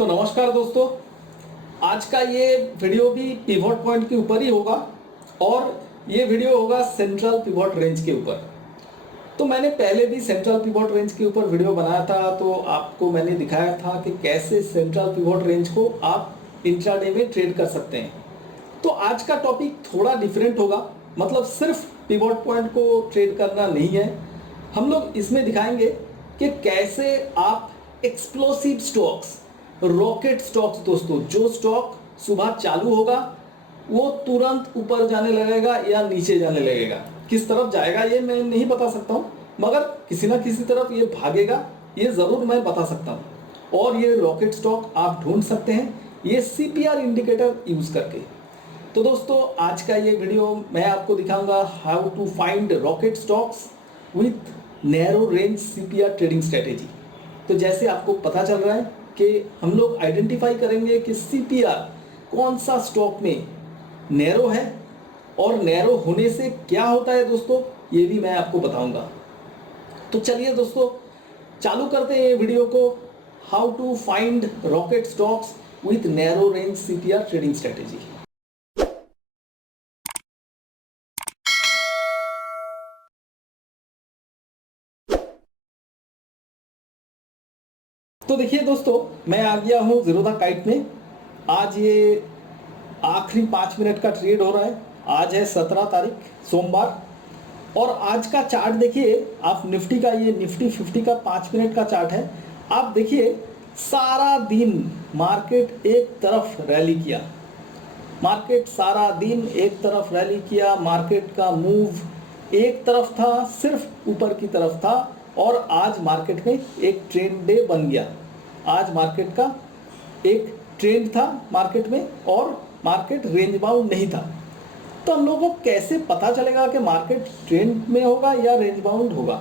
तो नमस्कार दोस्तों, आज का ये वीडियो भी पिवट पॉइंट के ऊपर ही होगा और ये वीडियो होगा सेंट्रल पिवट रेंज के ऊपर। तो मैंने पहले भी सेंट्रल पिवट रेंज के ऊपर वीडियो बनाया था, तो आपको मैंने दिखाया था कि कैसे सेंट्रल पिवट रेंज को आप इंट्राडे में ट्रेड कर सकते हैं। तो आज का टॉपिक थोड़ा डिफरेंट होगा, मतलब सिर्फ पिवट पॉइंट को ट्रेड करना नहीं है। हम लोग इसमें दिखाएंगे कि कैसे आप एक्सप्लोसिव स्टॉक्स, रॉकेट स्टॉक्स दोस्तों, जो स्टॉक सुबह चालू होगा वो तुरंत ऊपर जाने लगेगा या नीचे जाने लगेगा, किस तरफ जाएगा ये मैं नहीं बता सकता हूँ, मगर किसी ना किसी तरफ ये भागेगा ये ज़रूर मैं बता सकता हूँ। और ये रॉकेट स्टॉक आप ढूंढ सकते हैं ये सीपीआर इंडिकेटर यूज़ करके। तो दोस्तों आज का ये वीडियो मैं आपको दिखाऊंगा how to find rocket stocks with narrow range CPR trading strategy. तो जैसे आपको पता चल रहा है कि हम लोग आइडेंटिफाई करेंगे कि सीपीआर कौन सा स्टॉक में नैरो है और नैरो होने से क्या होता है दोस्तों, ये भी मैं आपको बताऊंगा। तो चलिए दोस्तों चालू करते हैं ये वीडियो को, how to find rocket stocks with narrow range CPR trading strategy. तो देखिए दोस्तों, मैं आ गया हूँ ज़ीरोधा काइट में। आज ये आखिरी 5 मिनट का ट्रेड हो रहा है। आज है 17 तारीख सोमवार, और आज का चार्ट देखिए आप, निफ्टी का, ये निफ्टी 50 का 5 मिनट का चार्ट है। आप देखिए सारा दिन मार्केट एक तरफ रैली किया, मार्केट सारा दिन एक तरफ रैली किया, मार्केट का मूव एक तरफ था, सिर्फ ऊपर की तरफ था। और आज मार्केट में एक ट्रेंड डे बन गया। आज मार्केट का एक ट्रेंड था मार्केट में और मार्केट रेंज बाउंड नहीं था। तो हम लोगों को कैसे पता चलेगा कि मार्केट ट्रेंड में होगा या रेंज बाउंड होगा?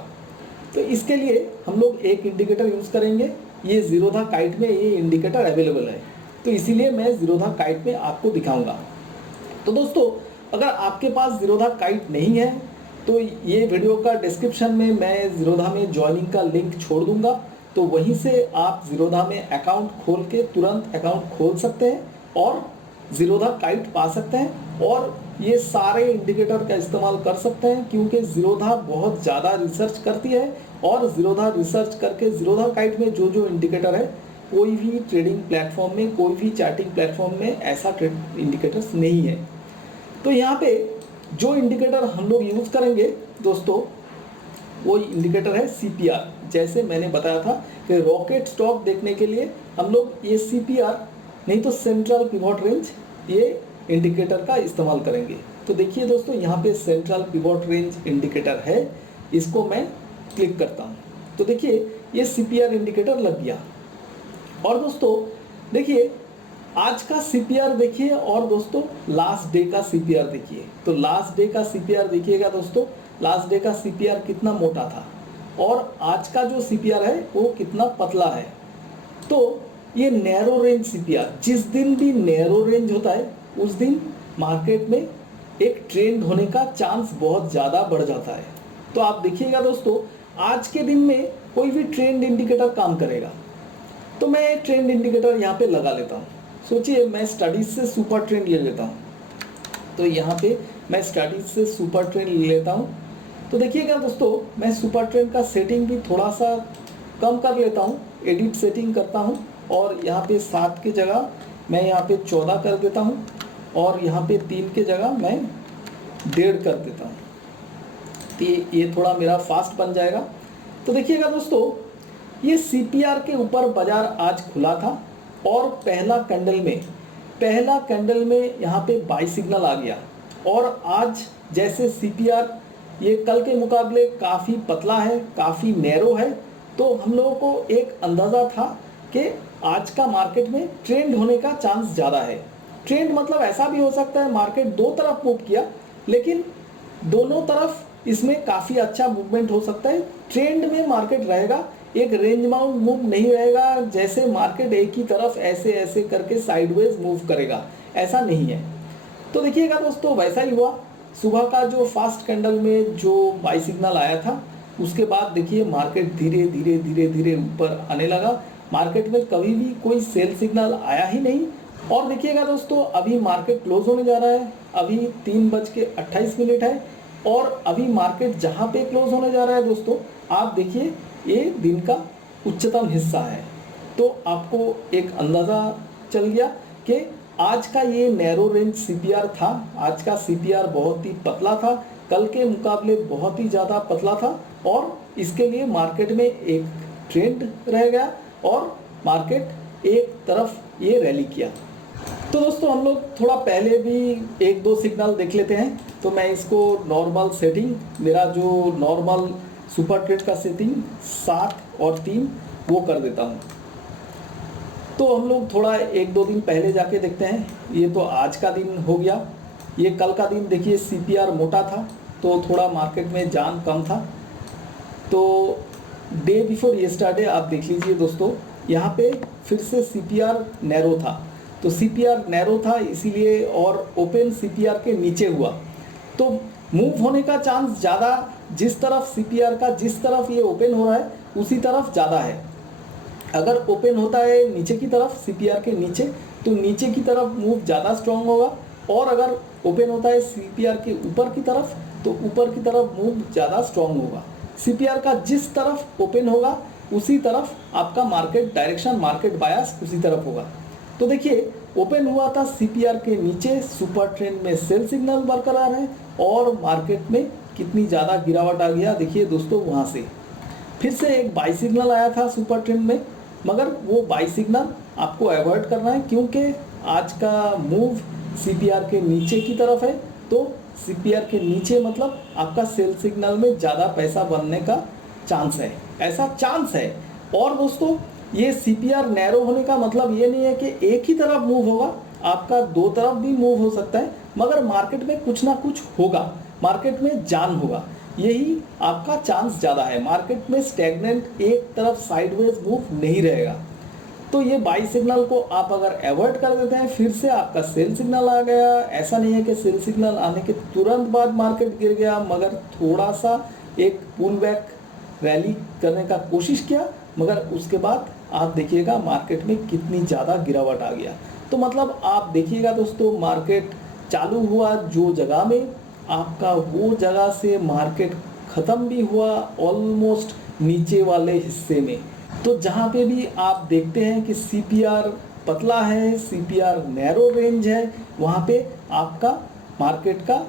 तो इसके लिए हम लोग एक इंडिकेटर यूज़ करेंगे। ये ज़ीरोधा काइट में ये इंडिकेटर अवेलेबल है, तो इसीलिए मैं ज़ीरोधा काइट में आपको दिखाऊंगा। तो दोस्तों अगर आपके पास ज़ीरोधा काइट नहीं है तो ये वीडियो का डिस्क्रिप्शन में मैं ज़ीरोधा में ज्वाइनिंग का लिंक छोड़ दूंगा, तो वहीं से आप ज़ीरोधा में अकाउंट खोल के तुरंत अकाउंट खोल सकते हैं और ज़ीरोधा काइट पा सकते हैं और ये सारे इंडिकेटर का इस्तेमाल कर सकते हैं, क्योंकि ज़ीरोधा बहुत ज़्यादा रिसर्च करती है और ज़ीरोधा रिसर्च करके ज़ीरोधा काइट में जो जो इंडिकेटर है, कोई भी ट्रेडिंग प्लेटफॉर्म में, कोई भी चार्टिंग प्लेटफॉर्म में ऐसा इंडिकेटर्स नहीं है। तो यहाँ पे जो इंडिकेटर हम लोग यूज़ करेंगे दोस्तों, वो इंडिकेटर है सीपीआर। जैसे मैंने बताया था कि रॉकेट स्टॉक देखने के लिए हम लोग ये सीपीआर नहीं तो सेंट्रल पिवट रेंज, ये इंडिकेटर का इस्तेमाल करेंगे। तो देखिए दोस्तों यहाँ पे सेंट्रल पिवट रेंज इंडिकेटर है, इसको मैं क्लिक करता हूँ। तो देखिए ये सीपीआर इंडिकेटर लग गया। और दोस्तों देखिए आज का सीपीआर देखिए, और दोस्तों लास्ट डे का सीपीआर देखिए। तो लास्ट डे का सीपीआर देखिएगा दोस्तों, लास्ट डे का सीपीआर कितना मोटा था और आज का जो सीपीआर है वो कितना पतला है। तो ये नैरो रेंज सीपीआर, जिस दिन भी नैरो रेंज होता है उस दिन मार्केट में एक ट्रेंड होने का चांस बहुत ज़्यादा बढ़ जाता है। तो आप देखिएगा दोस्तों आज के दिन में कोई भी ट्रेंड इंडिकेटर काम करेगा। तो मैं ट्रेंड इंडिकेटर यहाँ पे लगा लेता हूँ। सोचिए मैं स्टडीज से सुपर ट्रेंड ले लेता हूँ, तो यहाँ पे मैं स्टडीज से सुपर ट्रेंड ले लेता हूँ। तो देखिएगा दोस्तों मैं सुपर ट्रेंड का सेटिंग भी थोड़ा सा कम कर लेता हूँ, एडिट सेटिंग करता हूँ और यहाँ पे 7 की जगह मैं यहाँ पे 14 कर देता हूँ और यहाँ पे 3 की जगह मैं 1.5 कर देता हूँ। तो ये थोड़ा मेरा फास्ट बन जाएगा। तो देखिएगा दोस्तों ये सीपीआर के ऊपर बाजार आज खुला था और पहला कैंडल में यहाँ पे बाई सिग्नल आ गया। और आज जैसे सीपीआर ये कल के मुकाबले काफ़ी पतला है, काफ़ी नैरो है, तो हम लोगों को एक अंदाज़ा था कि आज का मार्केट में ट्रेंड होने का चांस ज़्यादा है। ट्रेंड मतलब ऐसा भी हो सकता है मार्केट दो तरफ मूव किया, लेकिन दोनों तरफ इसमें काफ़ी अच्छा मूवमेंट हो सकता है। ट्रेंड में मार्केट रहेगा, एक रेंज बाउंड मूव नहीं रहेगा, जैसे मार्केट एक ही तरफ ऐसे ऐसे करके साइडवेज मूव करेगा, ऐसा नहीं है। तो देखिएगा दोस्तों वैसा ही हुआ। सुबह का जो फास्ट कैंडल में जो बाई सिग्नल आया था उसके बाद देखिए मार्केट धीरे धीरे ऊपर आने लगा मार्केट में कभी भी कोई सेल सिग्नल आया ही नहीं। और देखिएगा दोस्तों, अभी मार्केट क्लोज होने जा रहा है, अभी 3:28 है और अभी मार्केट जहाँ पे क्लोज होने जा रहा है दोस्तों, आप देखिए ये दिन का उच्चतम हिस्सा है। तो आपको एक अंदाज़ा चल गया कि आज का ये नैरो रेंज सीपीआर था। आज का सीपीआर बहुत ही पतला था, कल के मुकाबले बहुत ही ज़्यादा पतला था और इसके लिए मार्केट में एक ट्रेंड रह गया और मार्केट एक तरफ ये रैली किया। तो दोस्तों हम लोग थोड़ा पहले भी एक दो सिग्नल देख लेते हैं। तो मैं इसको नॉर्मल सेटिंग, मेरा जो नॉर्मल सुपर ट्रेड का सेटिंग 7 और 3 वो कर देता हूँ। तो हम लोग थोड़ा एक दो दिन पहले जाके देखते हैं। ये तो आज का दिन हो गया। ये कल का दिन देखिए सीपीआर मोटा था तो थोड़ा मार्केट में जान कम था। तो डे बिफोर येस्टरडे आप देख लीजिए दोस्तों, यहाँ पे फिर से सीपीआर नैरो था। तो सीपीआर नैरो था इसीलिए और ओपन सीपीआर के नीचे हुआ तो मूव होने का चांस ज़्यादा, जिस तरफ सीपीआर का जिस तरफ ये ओपन हो रहा है उसी तरफ ज़्यादा है। अगर ओपन होता है नीचे की तरफ सीपीआर के नीचे तो नीचे की तरफ मूव ज़्यादा स्ट्रांग होगा और अगर ओपन होता है सीपीआर के ऊपर की तरफ तो ऊपर की तरफ मूव ज़्यादा स्ट्रांग होगा। सीपीआर का जिस तरफ ओपन होगा उसी तरफ आपका मार्केट डायरेक्शन, मार्केट बायस उसी तरफ होगा। तो देखिए ओपन हुआ था सीपीआर के नीचे, सुपर ट्रेंड में सेल सिग्नल बरकरार है और मार्केट में कितनी ज़्यादा गिरावट आ गया देखिए दोस्तों। वहाँ से फिर से एक बाई सिग्नल आया था सुपर ट्रेंड में, मगर वो बाई सिग्नल आपको अवॉइड करना है क्योंकि आज का मूव सीपीआर के नीचे की तरफ है। तो सीपीआर के नीचे मतलब आपका सेल सिग्नल में ज़्यादा पैसा बनने का चांस है, ऐसा चांस है। और दोस्तों ये सीपीआर नैरो होने का मतलब ये नहीं है कि एक ही तरफ मूव होगा, आपका दो तरफ भी मूव हो सकता है, मगर मार्केट में कुछ ना कुछ होगा, मार्केट में जान होगा, यही आपका चांस ज़्यादा है। मार्केट में स्टैग्नेंट एक तरफ साइडवेज मूव नहीं रहेगा। तो ये बाई सिग्नल को आप अगर अवॉइड कर देते हैं, फिर से आपका सेल सिग्नल आ गया। ऐसा नहीं है कि सेल सिग्नल आने के तुरंत बाद मार्केट गिर गया, मगर थोड़ा सा एक पुल बैक रैली करने का कोशिश किया, मगर उसके बाद आप देखिएगा मार्केट में कितनी ज़्यादा गिरावट आ गया। तो मतलब आप देखिएगा दोस्तों, मार्केट चालू हुआ जो जगह में, आपका वो जगह से मार्केट ख़त्म भी हुआ ऑलमोस्ट नीचे वाले हिस्से में। तो जहाँ पे भी आप देखते हैं कि सीपीआर पतला है, सीपीआर नैरो रेंज है, वहाँ पे आपका मार्केट का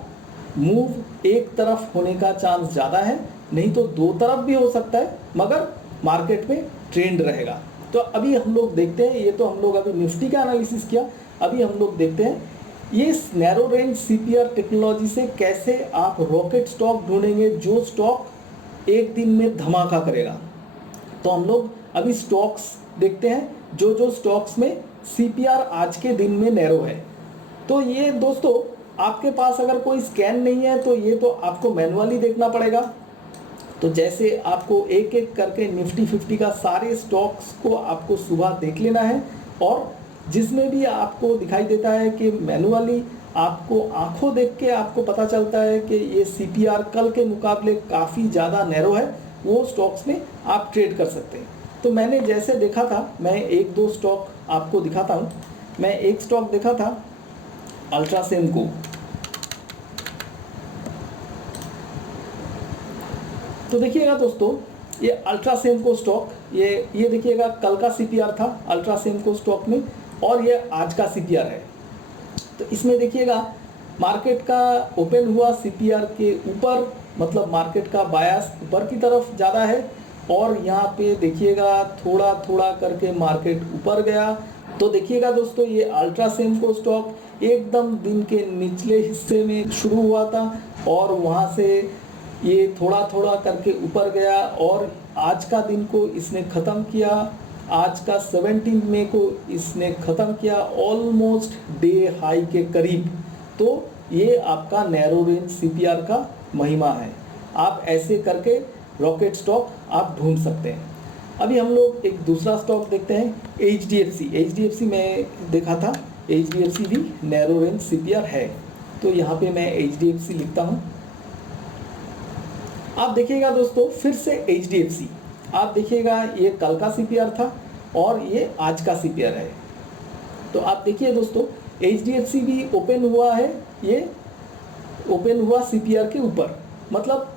मूव एक तरफ होने का चांस ज़्यादा है, नहीं तो दो तरफ भी हो सकता है, मगर मार्केट में ट्रेंड रहेगा। तो अभी हम लोग देखते हैं, ये तो हम लोग अभी निफ्टी का एनालिसिस किया, अभी हम लोग देखते हैं ये नैरो रेंज सीपीआर टेक्नोलॉजी से कैसे आप रॉकेट स्टॉक ढूंढेंगे जो स्टॉक एक दिन में धमाका करेगा। तो हम लोग अभी स्टॉक्स देखते हैं जो जो स्टॉक्स में सीपीआर आज के दिन में नैरो है। तो ये दोस्तों आपके पास अगर कोई स्कैन नहीं है तो ये तो आपको मैनुअली देखना पड़ेगा। तो जैसे आपको एक एक करके निफ्टी 50 का सारे स्टॉक्स को आपको सुबह देख लेना है और जिसमें भी आपको दिखाई देता है कि मैनुअली आपको आंखों देख के आपको पता चलता है कि ये सीपीआर कल के मुकाबले काफ़ी ज़्यादा नैरो है, वो स्टॉक्स में आप ट्रेड कर सकते हैं। तो मैंने जैसे देखा था, मैं एक दो स्टॉक आपको दिखाता हूँ। मैं एक स्टॉक देखा था अल्ट्रासेमको। तो देखिएगा दोस्तों, ये अल्ट्रासेमको स्टॉक, ये देखिएगा कल का सीपीआर था अल्ट्रासेमको स्टॉक में और ये आज का सीपीआर है। तो इसमें देखिएगा मार्केट का ओपन हुआ सीपीआर के ऊपर, मतलब मार्केट का बायस ऊपर की तरफ ज़्यादा है और यहाँ पे देखिएगा थोड़ा थोड़ा करके मार्केट ऊपर गया। तो देखिएगा दोस्तों, ये अल्ट्रासेमको स्टॉक एकदम दिन के निचले हिस्से में शुरू हुआ था और वहाँ से ये थोड़ा थोड़ा करके ऊपर गया और आज का दिन को इसने ख़त्म किया। आज का 17 मई को इसने ख़त्म किया ऑलमोस्ट डे हाई के करीब। तो ये आपका नैरो रेंज सीपीआर का महिमा है। आप ऐसे करके रॉकेट स्टॉक आप ढूंढ सकते हैं। अभी हम लोग एक दूसरा स्टॉक देखते हैं, एचडीएफसी में देखा था, एचडीएफसी भी नैरो रेंज सीपीआर है। तो यहाँ पे मैं एचडीएफसी लिखता हूँ। आप देखिएगा दोस्तों, फिर से एचडीएफसी आप देखिएगा, ये कल का सीपीआर था और ये आज का सीपीआर है। तो आप देखिए दोस्तों, HDFC भी ओपन हुआ है, ये ओपन हुआ सीपीआर के ऊपर, मतलब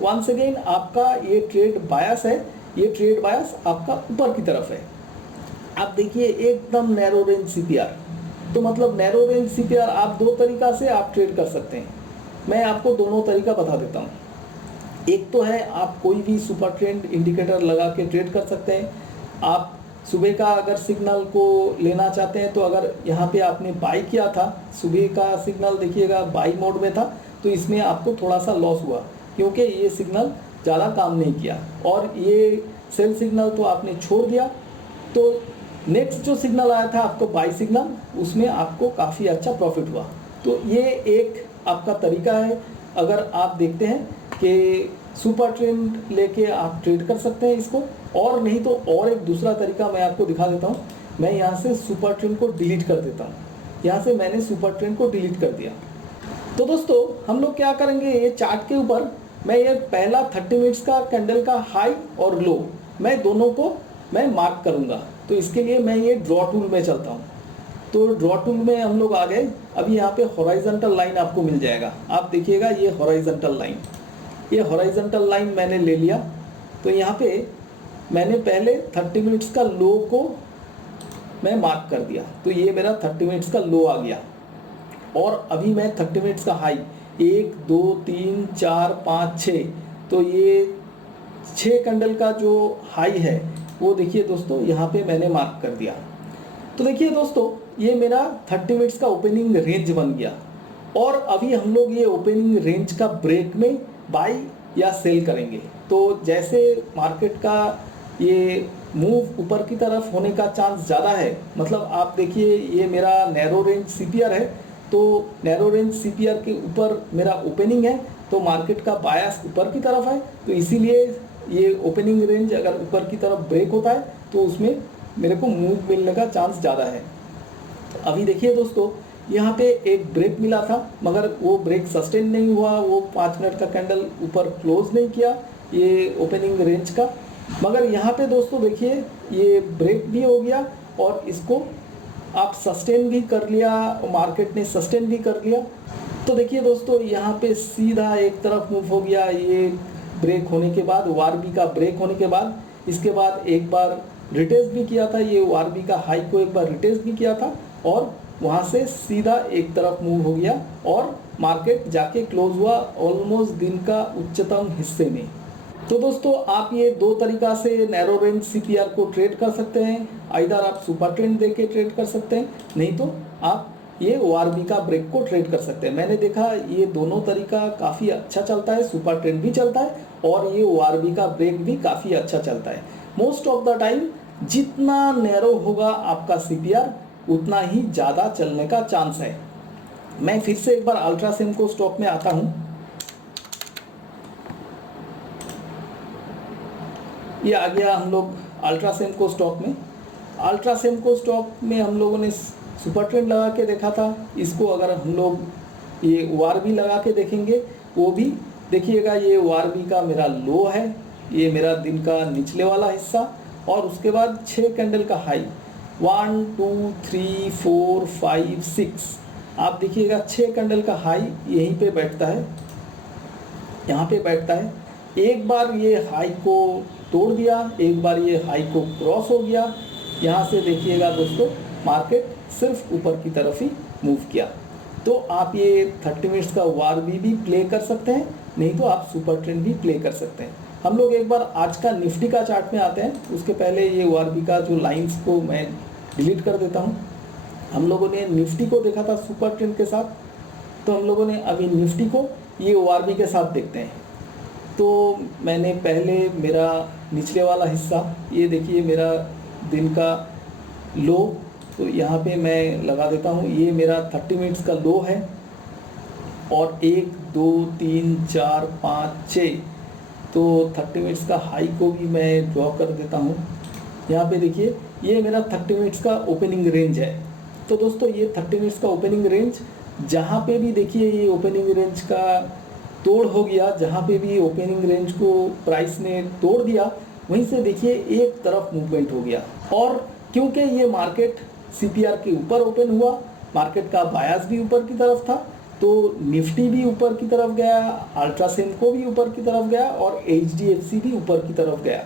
वंस अगेन आपका ये ट्रेड बायस है, ये ट्रेड बायस आपका ऊपर की तरफ है। आप देखिए एकदम नैरो रेंज सीपीआर, तो मतलब नैरो रेंज सीपीआर आप दो तरीका से आप ट्रेड कर सकते हैं। मैं आपको दोनों तरीका बता देता हूँ। एक तो है आप कोई भी सुपर ट्रेंड इंडिकेटर लगा के ट्रेड कर सकते हैं। आप सुबह का अगर सिग्नल को लेना चाहते हैं, तो अगर यहाँ पे आपने बाई किया था, सुबह का सिग्नल देखिएगा बाई मोड में था, तो इसमें आपको थोड़ा सा लॉस हुआ क्योंकि ये सिग्नल ज़्यादा काम नहीं किया, और ये सेल सिग्नल तो आपने छोड़ दिया। तो नेक्स्ट जो सिग्नल आया था आपको बाई सिग्नल, उसमें आपको काफ़ी अच्छा प्रॉफिट हुआ। तो ये एक आपका तरीका है। अगर आप देखते हैं कि सुपर ट्रेंड लेके आप ट्रेड कर सकते हैं इसको, और नहीं तो और एक दूसरा तरीका मैं आपको दिखा देता हूँ। मैं यहाँ से सुपर ट्रेंड को डिलीट कर देता हूँ। यहाँ से मैंने सुपर ट्रेंड को डिलीट कर दिया। तो दोस्तों हम लोग क्या करेंगे, ये चार्ट के ऊपर मैं ये पहला 30 मिनट्स का कैंडल का हाई और लो, मैं दोनों को मैं मार्क करूँगा। तो इसके लिए मैं ये ड्रॉ टूल में चलता हूँ। तो ड्रॉ टूल में हम लोग आ गए। अभी यहाँ पे हॉराइजॉन्टल लाइन आपको मिल जाएगा। आप देखिएगा ये हॉराइजॉन्टल लाइन, ये हॉराइजॉन्टल लाइन मैंने ले लिया। तो यहाँ पे मैंने पहले 30 मिनट्स का लो को मैं मार्क कर दिया, तो ये मेरा 30 मिनट्स का लो आ गया। और अभी मैं 30 मिनट्स का हाई 1 2 3 4 5 6, तो ये 6 कैंडल का जो हाई है वो देखिए दोस्तों यहाँ पे मैंने मार्क कर दिया। तो देखिए दोस्तों, ये मेरा 30 मिनट्स का ओपनिंग रेंज बन गया। और अभी हम लोग ये ओपनिंग रेंज का ब्रेक में बाई या सेल करेंगे। तो जैसे मार्केट का ये मूव ऊपर की तरफ होने का चांस ज़्यादा है, मतलब आप देखिए ये मेरा नैरो रेंज सीपीआर है, तो नैरो रेंज सीपीआर के ऊपर मेरा ओपनिंग है, तो मार्केट का बायस ऊपर की तरफ है। तो इसीलिए ये ओपनिंग रेंज अगर ऊपर की तरफ ब्रेक होता है तो उसमें मेरे को मूव मिलने का चांस ज़्यादा है। तो अभी देखिए दोस्तों, यहाँ पे एक ब्रेक मिला था, मगर वो ब्रेक सस्टेन नहीं हुआ, वो 5 मिनट का कैंडल ऊपर क्लोज नहीं किया ये ओपनिंग रेंज का। मगर यहाँ पे दोस्तों देखिए ये ब्रेक भी हो गया और इसको आप सस्टेन भी कर लिया, मार्केट ने सस्टेन भी कर लिया। तो देखिए दोस्तों, यहाँ पे सीधा एक तरफ मूव हो गया ये ब्रेक होने के बाद, वारबी का ब्रेक होने के बाद। इसके बाद एक बार रिटेस्ट भी किया था, ये वारबी का हाई को एक बार रिटेस्ट भी किया था, और वहाँ से सीधा एक तरफ मूव हो गया और मार्केट जाके क्लोज हुआ ऑलमोस्ट दिन का उच्चतम हिस्से में। तो दोस्तों आप ये दो तरीका से नैरो रेंज सीपीआर को ट्रेड कर सकते हैं। आइदर आप सुपर ट्रेंड दे के ट्रेड कर सकते हैं, नहीं तो आप ये ओआरबी का ब्रेक को ट्रेड कर सकते हैं। मैंने देखा ये दोनों तरीका काफ़ी अच्छा चलता है, सुपर ट्रेंड भी चलता है और ये ओआरबी का ब्रेक भी काफ़ी अच्छा चलता है। मोस्ट ऑफ द टाइम जितना नैरो होगा आपका सीपीआर उतना ही ज़्यादा चलने का चांस है। मैं फिर से एक बार अल्ट्रासेमको स्टॉक में आता हूँ। ये आ गया हम लोग अल्ट्रासेमको स्टॉक में। अल्ट्रासेमको स्टॉक में हम लोगों ने सुपर ट्रेंड लगा के देखा था। इसको अगर हम लोग ये ओआरबी लगा के देखेंगे, वो भी देखिएगा ये ओआरबी का मेरा लो है, ये मेरा दिन का निचले वाला हिस्सा, और उसके बाद 6 कैंडल का हाई 1 2 3 4 5 6। आप देखिएगा 6 कैंडल का हाई यहीं पे बैठता है, यहाँ पे बैठता है। एक बार ये हाई को तोड़ दिया, एक बार ये हाई को क्रॉस हो गया। यहाँ से देखिएगा दोस्तों मार्केट सिर्फ ऊपर की तरफ ही मूव किया। तो आप ये 30 मिनट्स का ओआरबी भी प्ले कर सकते हैं, नहीं तो आप सुपर ट्रेंड भी प्ले कर सकते हैं। हम लोग एक बार आज का निफ्टी का चार्ट में आते हैं। उसके पहले ये ओआरबी का जो लाइंस को मैं डिलीट कर देता हूँ। हम लोगों ने निफ्टी को देखा था सुपर ट्रेंड के साथ, तो हम लोगों ने अभी निफ्टी को ये ओआरबी के साथ देखते हैं। तो मैंने पहले मेरा निचले वाला हिस्सा, ये देखिए मेरा दिन का लो, तो यहाँ पे मैं लगा देता हूँ। ये मेरा 30 मिनट्स का लो है, और 1 2 3 4 5 6, तो 30 मिनट्स का हाई को भी मैं ड्रॉ कर देता हूँ। यहाँ पे देखिए ये मेरा 30 मिनट्स का ओपनिंग रेंज है। तो दोस्तों ये 30 मिनट्स का ओपनिंग रेंज, जहाँ पे भी देखिए ये ओपनिंग रेंज का तोड़ हो गया, जहाँ पे भी ओपनिंग रेंज को प्राइस ने तोड़ दिया, वहीं से देखिए एक तरफ मूवमेंट हो गया। और क्योंकि ये मार्केट CPR के ऊपर ओपन हुआ, मार्केट का बायस भी ऊपर की तरफ था, तो निफ्टी भी ऊपर की तरफ गया, अल्ट्रासेमको भी ऊपर की तरफ गया और HDFC भी ऊपर की तरफ गया।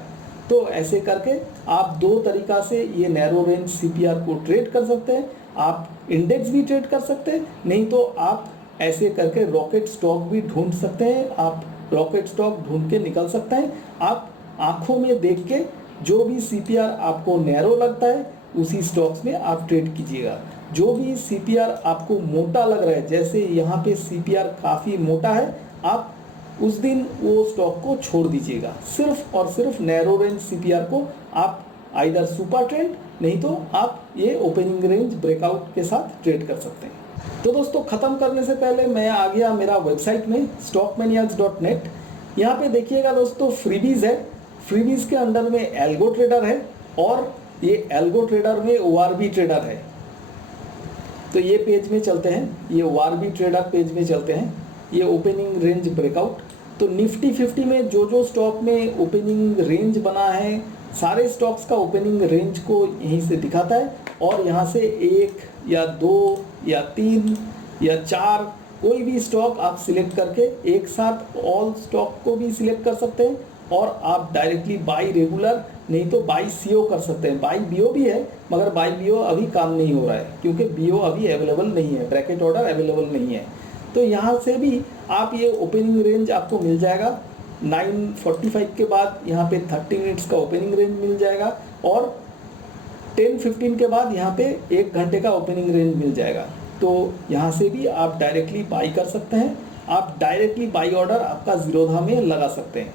तो ऐसे करके आप दो तरीका से ये नैरो रेंज CPR को ट्रेड कर सकते हैं। आप इंडेक्स भी ट्रेड कर सकते हैं, नहीं तो आप ऐसे करके रॉकेट स्टॉक भी ढूंढ सकते हैं। आप रॉकेट स्टॉक ढूंढ के निकल सकते हैं। आप आंखों में देख के जो भी CPR आपको नैरो लगता है उसी स्टॉक्स में आप ट्रेड कीजिएगा। जो भी CPR आपको मोटा लग रहा है, जैसे यहाँ पे CPR काफ़ी मोटा है, आप उस दिन वो स्टॉक को छोड़ दीजिएगा। सिर्फ और सिर्फ नैरो रेंज CPR को आप आइदर सुपर ट्रेड, नहीं तो आप ये ओपनिंग रेंज ब्रेकआउट के साथ ट्रेड कर सकते हैं। तो दोस्तों, ख़त्म करने से पहले मैं आ गया मेरा वेबसाइट में stockmaniacs.net। यहाँ पे देखिएगा दोस्तों, फ्रीबीज है। फ्रीबीज के अंडर में एल्गो ट्रेडर है और ये एल्गो ट्रेडर में ORB ट्रेडर है। तो ये पेज में चलते हैं, ये ORB ट्रेडर पेज में चलते हैं। ये ओपनिंग रेंज ब्रेकआउट, तो निफ्टी 50 में जो स्टॉक में ओपनिंग रेंज बना है, सारे स्टॉक्स का ओपनिंग रेंज को यहीं से दिखाता है। और यहाँ से 1 या 2 या 3 या 4 कोई भी स्टॉक आप सिलेक्ट करके एक साथ ऑल स्टॉक को भी सिलेक्ट कर सकते हैं। और आप डायरेक्टली बाई रेगुलर, नहीं तो बाई CO कर सकते हैं। बाई BO भी है, मगर बाई BO अभी काम नहीं हो रहा है क्योंकि BO अभी अवेलेबल नहीं है, ब्रैकेट ऑर्डर अवेलेबल नहीं है। तो यहाँ से भी आप ये ओपनिंग रेंज आपको मिल जाएगा। 9:45 के बाद यहाँ पे 30 मिनट्स का ओपनिंग रेंज मिल जाएगा और 10:15 के बाद यहाँ पे 1 घंटे का ओपनिंग रेंज मिल जाएगा। तो यहाँ से भी आप डायरेक्टली बाई कर सकते हैं। आप डायरेक्टली बाई ऑर्डर आपका जीरोधा में लगा सकते हैं।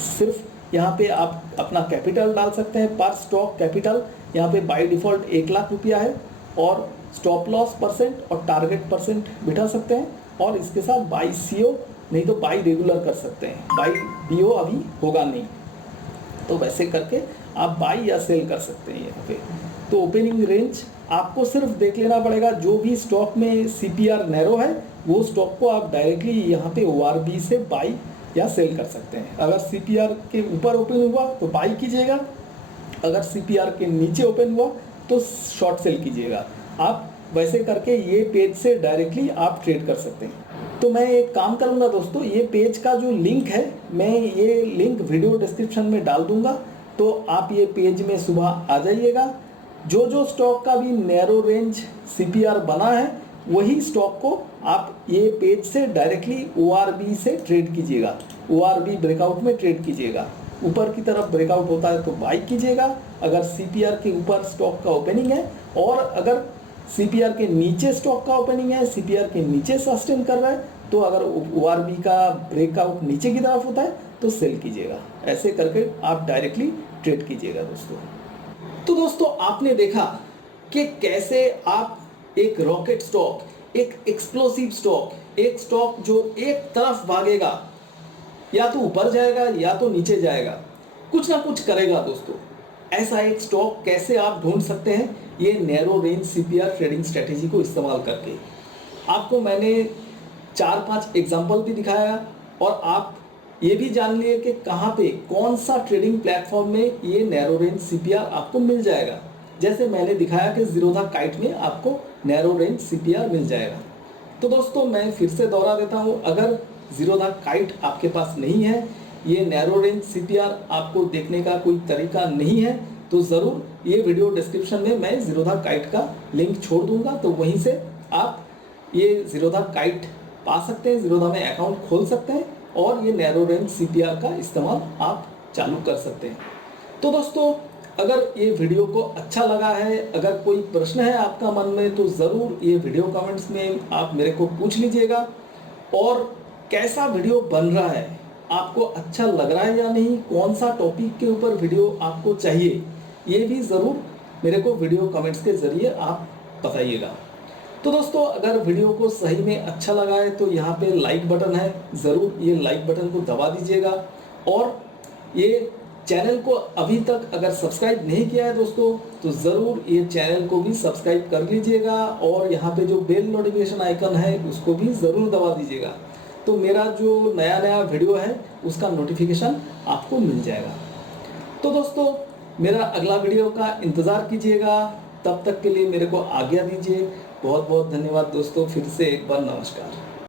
सिर्फ यहाँ पे आप अपना कैपिटल डाल सकते हैं। पर स्टॉक कैपिटल यहाँ पे बाय डिफ़ॉल्ट 1 लाख रुपया है और स्टॉप लॉस % और टारगेट % बिठा सकते हैं। और इसके साथ बाई CO, नहीं तो बाई रेगुलर कर सकते हैं। बाई BO अभी होगा नहीं, तो वैसे करके आप बाई या सेल कर सकते हैं यहाँ पे। तो ओपनिंग रेंज आपको सिर्फ देख लेना पड़ेगा। जो भी स्टॉक में CPR नैरो है वो स्टॉक को आप डायरेक्टली यहाँ पे ORB से बाई या सेल कर सकते हैं। अगर CPR के ऊपर ओपन हुआ तो बाई कीजिएगा, अगर CPR के नीचे ओपन हुआ तो शॉर्ट सेल कीजिएगा। आप वैसे करके ये पेज से डायरेक्टली आप ट्रेड कर सकते हैं। तो मैं एक काम करूंगा दोस्तों, ये पेज का जो लिंक है मैं ये लिंक वीडियो डिस्क्रिप्शन में डाल दूंगा। तो आप ये पेज में सुबह आ जाइएगा। जो स्टॉक का भी नैरो रेंज CPR बना है वही स्टॉक को आप ये पेज से डायरेक्टली ORB से ट्रेड कीजिएगा। ORB ब्रेकआउट में ट्रेड कीजिएगा। ऊपर की तरफ ब्रेकआउट होता है तो बाई कीजिएगा अगर CPR के ऊपर स्टॉक का ओपनिंग है, और अगर CPR के नीचे स्टॉक का ओपनिंग है, CPR के नीचे सस्टेन कर रहा है, तो अगर ORB का ब्रेकआउट नीचे की तरफ होता है तो सेल कीजिएगा। ऐसे करके आप डायरेक्टली ट्रेड कीजिएगा दोस्तों। तो दोस्तों, आपने देखा कि कैसे आप एक रॉकेट स्टॉक, एक एक्सप्लोसिव स्टॉक, एक स्टॉक जो एक तरफ भागेगा, या तो ऊपर जाएगा या तो नीचे जाएगा, कुछ ना कुछ करेगा दोस्तों, ऐसा एक स्टॉक कैसे आप ढूंढ सकते हैं ये narrow range CPR trading strategy को इस्तेमाल करके। आपको मैंने 4-5 एग्जाम्पल भी दिखाया और आप ये भी जान लिए कि कहाँ पे कौन सा ट्रेडिंग प्लेटफॉर्म में ये नैरो रेंज CPR आपको मिल जाएगा। जैसे मैंने दिखाया कि जीरोधा काइट में आपको नैरो रेंज CPR मिल जाएगा। तो दोस्तों, मैं फिर से दोहरा देता हूँ, अगर जीरोधा काइट आपके पास नहीं है, ये नैरो रेंज CPR आपको देखने का कोई तरीका नहीं है, तो ज़रूर ये वीडियो डिस्क्रिप्शन में मैं जीरोधा काइट का लिंक छोड़ दूंगा। तो वहीं से आप ये जीरोधा काइट पा सकते हैं, जीरोधा में अकाउंट खोल सकते हैं और ये नैरो रेंज CPR का इस्तेमाल आप चालू कर सकते हैं। तो दोस्तों, अगर ये वीडियो को अच्छा लगा है, अगर कोई प्रश्न है आपका मन में, तो ज़रूर ये वीडियो कमेंट्स में आप मेरे को पूछ लीजिएगा। और कैसा वीडियो बन रहा है, आपको अच्छा लग रहा है या नहीं, कौन सा टॉपिक के ऊपर वीडियो आपको चाहिए, ये भी ज़रूर मेरे को वीडियो कमेंट्स के ज़रिए आप बताइएगा। तो दोस्तों, अगर वीडियो को सही में अच्छा लगा है तो यहाँ पे लाइक बटन है, ज़रूर ये लाइक बटन को दबा दीजिएगा। और ये चैनल को अभी तक अगर सब्सक्राइब नहीं किया है दोस्तों, तो ज़रूर ये चैनल को भी सब्सक्राइब कर लीजिएगा और यहाँ पे जो बेल नोटिफिकेशन आइकन है उसको भी ज़रूर दबा दीजिएगा। तो मेरा जो नया वीडियो है उसका नोटिफिकेशन आपको मिल जाएगा। तो दोस्तों मेरा अगला वीडियो का इंतज़ार कीजिएगा, तब तक के लिए मेरे को आज्ञा दीजिए। बहुत बहुत धन्यवाद दोस्तों, फिर से एक बार नमस्कार।